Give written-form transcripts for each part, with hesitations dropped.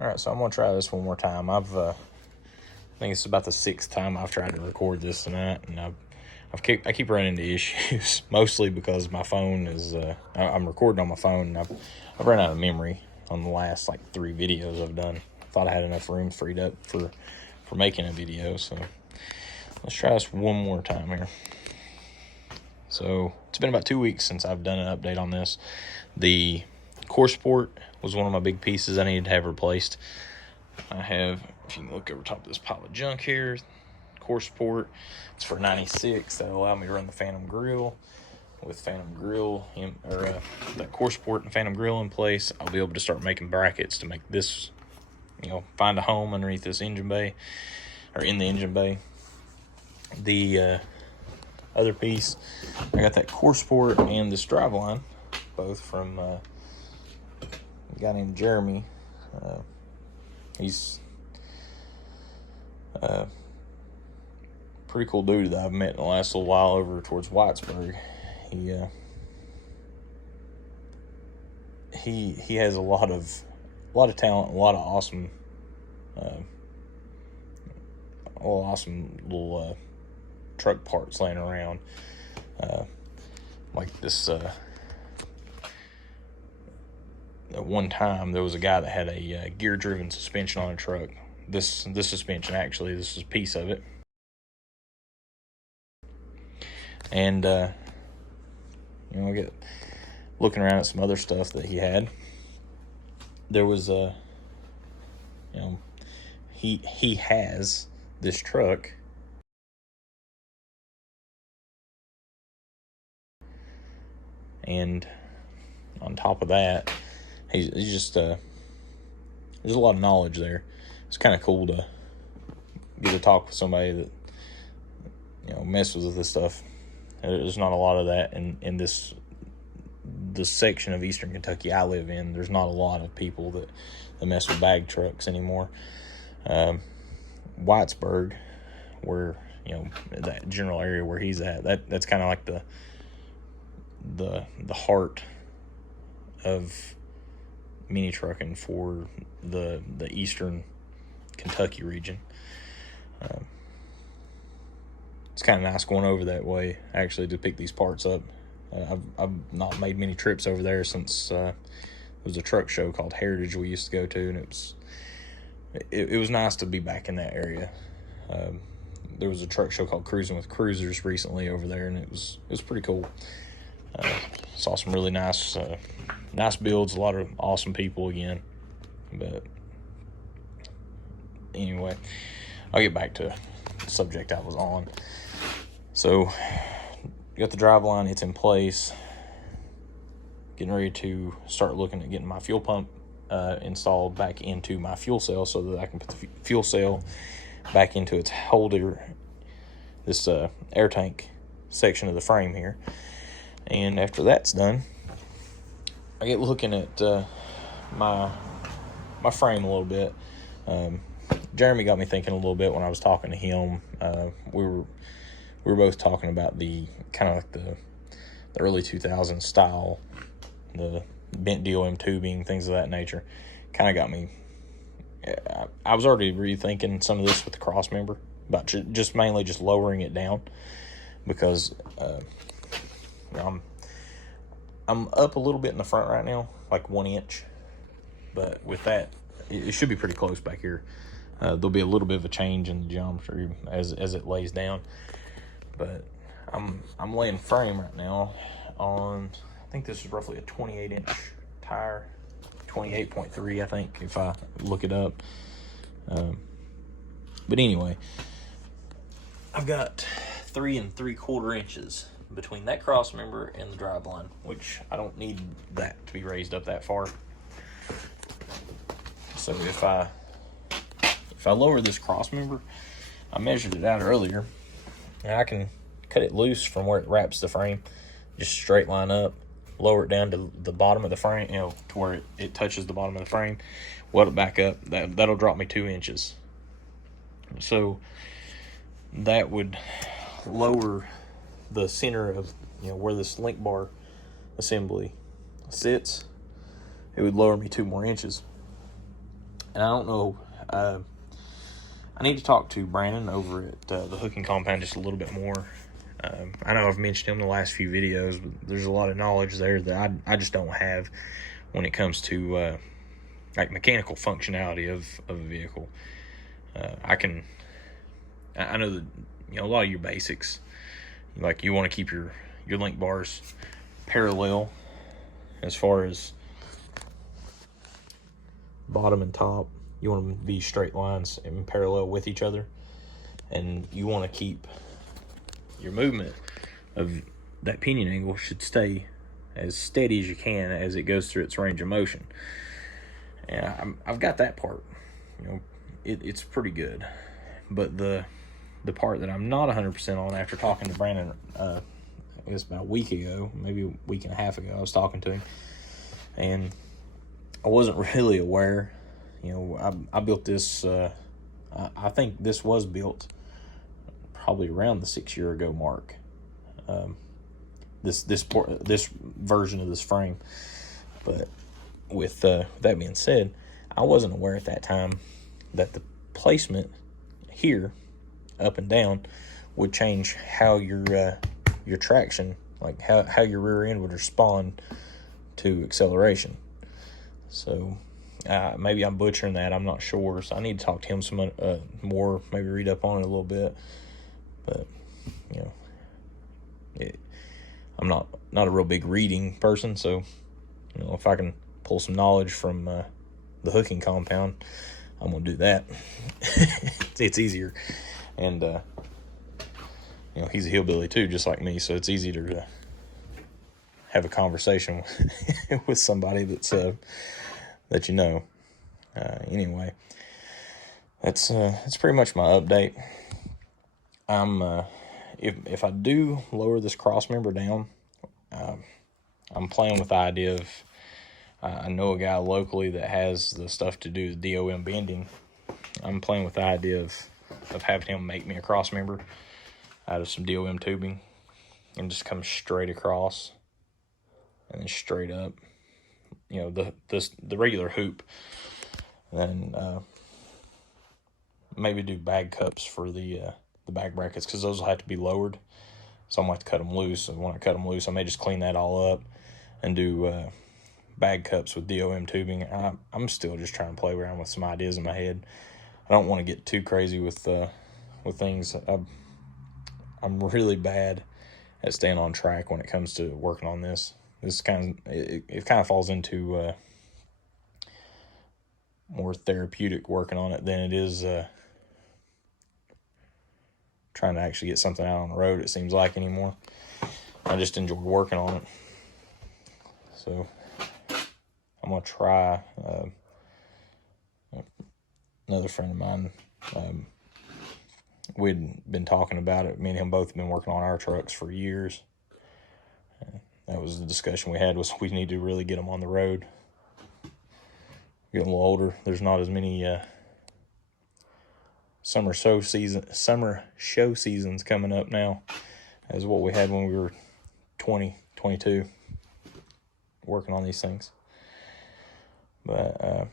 All right, so I'm gonna try this one more time. I think it's about the 6th time I've tried to record this tonight, and I keep running into issues, mostly because my phone is I'm recording on my phone, and I've run out of memory on the last like 3 videos I've done. I thought I had enough room freed up for making a video, so let's try this one more time here. So it's been about 2 weeks since I've done an update on this. The core support was one of my big pieces I needed to have replaced. I have, if you can look over top of this pile of junk here, core support. It's for 96. That'll allow me to run the Phantom grill. With Phantom grill that core support and Phantom grill in place, I'll be able to start making brackets to make this, find a home underneath this engine bay, or in the engine bay. The other piece, I got that core support and this driveline, both from a guy named Jeremy. He's a pretty cool dude that I've met in the last little while over towards Whitesburg. He has a lot of talent, a lot of awesome little truck parts laying around. Like this, at one time there was a guy that had a gear-driven suspension on a truck. This suspension, actually, this is a piece of it. And I get looking around at some other stuff that he had. There was he has this truck, and on top of that, he's just there's a lot of knowledge there. It's kind of cool to get to talk with somebody that messes with this stuff. There's not a lot of that in this section of Eastern Kentucky I live in. There's not a lot of people that mess with bag trucks anymore. Whitesburg, where that general area where he's at, that's kind of like the heart of mini trucking for the Eastern Kentucky region. It's kind of nice going over that way, actually, to pick these parts up. I've not made many trips over there since it was a truck show called Heritage we used to go to, and it was nice to be back in that area. There was a truck show called Cruising with Cruisers recently over there, and it was pretty cool. Saw some really nice builds, a lot of awesome people again. But anyway, I'll get back to the subject I was on. So, got the driveline, it's in place. Getting ready to start looking at getting my fuel pump installed back into my fuel cell so that I can put the fuel cell back into its holder, this air tank section of the frame here. And after that's done, I get looking at my frame a little bit. Jeremy got me thinking a little bit when I was talking to him. We were both talking about the kind of like the early 2000s style, the bent DOM tubing, things of that nature. Kind of got me. I was already rethinking some of this with the cross member, about just mainly just lowering it down, because I'm up a little bit in the front right now, like 1 inch, but with that, it should be pretty close back here. There'll be a little bit of a change in the geometry as it lays down, but I'm laying frame right now on, I think this is roughly a 28-inch tire, 28.3, I think, if I look it up. But anyway, I've got 3 3/4 inches between that cross member and the drive line, which I don't need that to be raised up that far. So if I lower this cross member, I measured it out earlier, and I can cut it loose from where it wraps the frame, just straight line up, lower it down to the bottom of the frame, to where it touches the bottom of the frame, weld it back up. That'll drop me 2 inches. So that would lower the center of where this link bar assembly sits. It would lower me 2 more inches. And I don't know, I need to talk to Brandon over at the hooking compound just a little bit more. I know I've mentioned him in the last few videos, but there's a lot of knowledge there that I just don't have when it comes to like mechanical functionality of a vehicle. I know that, you know, a lot of your basics, like you want to keep your link bars parallel as far as bottom and top. You want them to be straight lines and parallel with each other, and you want to keep your movement of that pinion angle should stay as steady as you can as it goes through its range of motion. And I've got that part, you know, it's pretty good. But the part that I'm not 100% on, after talking to Brandon, I guess about a week ago, maybe a week and a half ago, I was talking to him, and I wasn't really aware. You know, I built this, I think this was built probably around the 6 year ago mark. This version of this frame. But with that being said, I wasn't aware at that time that the placement here, up and down, would change how your traction, like how your rear end would respond to acceleration. So maybe I'm butchering that, I'm not sure. So I need to talk to him some more, maybe read up on it a little bit. But you know, I'm not a real big reading person, so you know, if I can pull some knowledge from the hooking compound, I'm gonna do that. It's easier, and you know, he's a hillbilly too, just like me, so it's easy to have a conversation with somebody that's that you know. Anyway, that's pretty much my update. I'm if I do lower this cross member down, I'm playing with the idea of, I know a guy locally that has the stuff to do the DOM bending. I'm playing with the idea of having him make me a cross member out of some DOM tubing and just come straight across and then straight up, you know, the regular hoop. And then maybe do bag cups for the bag brackets, because those will have to be lowered, so I'm going to have to cut them loose. And when I cut them loose, I may just clean that all up and do bag cups with DOM tubing. I'm still just trying to play around with some ideas in my head. I don't want to get too crazy with things. I'm really bad at staying on track when it comes to working on this. This kind of it kind of falls into more therapeutic working on it than it is trying to actually get something out on the road, it seems like, anymore. I just enjoy working on it. So I'm going to try. Another friend of mine, we'd been talking about it. Me and him both have been working on our trucks for years. That was the discussion we had, was we need to really get them on the road. Getting a little older, there's not as many summer show seasons coming up now as what we had when we were 20, 22, working on these things. But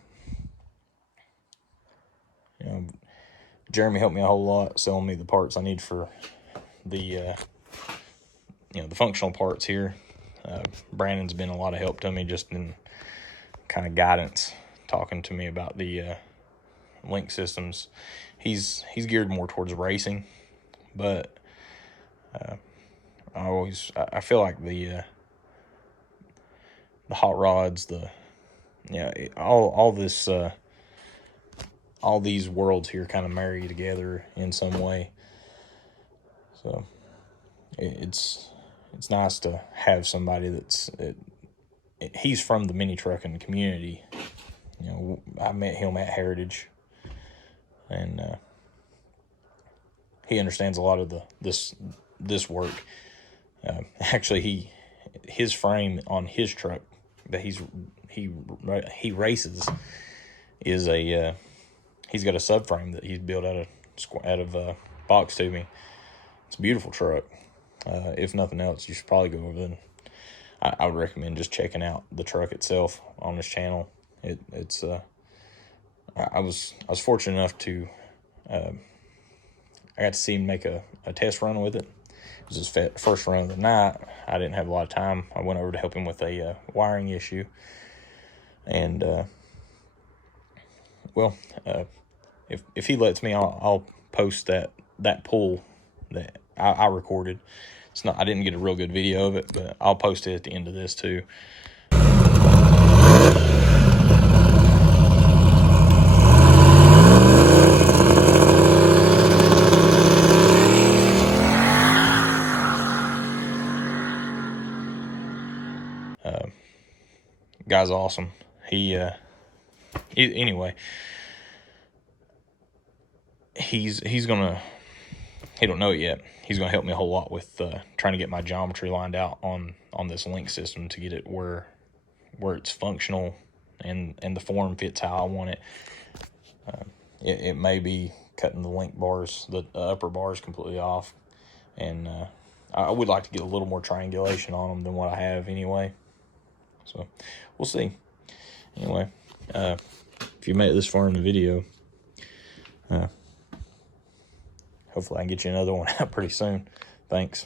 you know, Jeremy helped me a whole lot selling me the parts I need for the you know, the functional parts here. Brandon's been a lot of help to me, just in kind of guidance, talking to me about the link systems. He's geared more towards racing, but I feel like the hot rods, all these worlds here kind of marry together in some way. So it's nice to have somebody he's from the mini trucking community. You know, I met him at Heritage, and he understands a lot of this work. Actually, his frame on his truck that he races is he's got a subframe that he's built out of box tubing. It's a beautiful truck. If nothing else, you should probably go over there. I would recommend just checking out the truck itself on his channel. It's I was fortunate enough to I got to see him make a test run with it. It was his first run of the night. I didn't have a lot of time. I went over to help him with a wiring issue, and well, if he lets me, I'll post that pull that I recorded. It's not, I didn't get a real good video of it, but I'll post it at the end of this too. Guy's awesome. Anyway, he's gonna, he don't know it yet. He's gonna help me a whole lot with trying to get my geometry lined out on this link system to get it where it's functional and the form fits how I want it. It may be cutting the link bars, the upper bars completely off, and I would like to get a little more triangulation on them than what I have anyway. So we'll see. Anyway, if you made it this far in the video, hopefully I can get you another one out pretty soon. Thanks.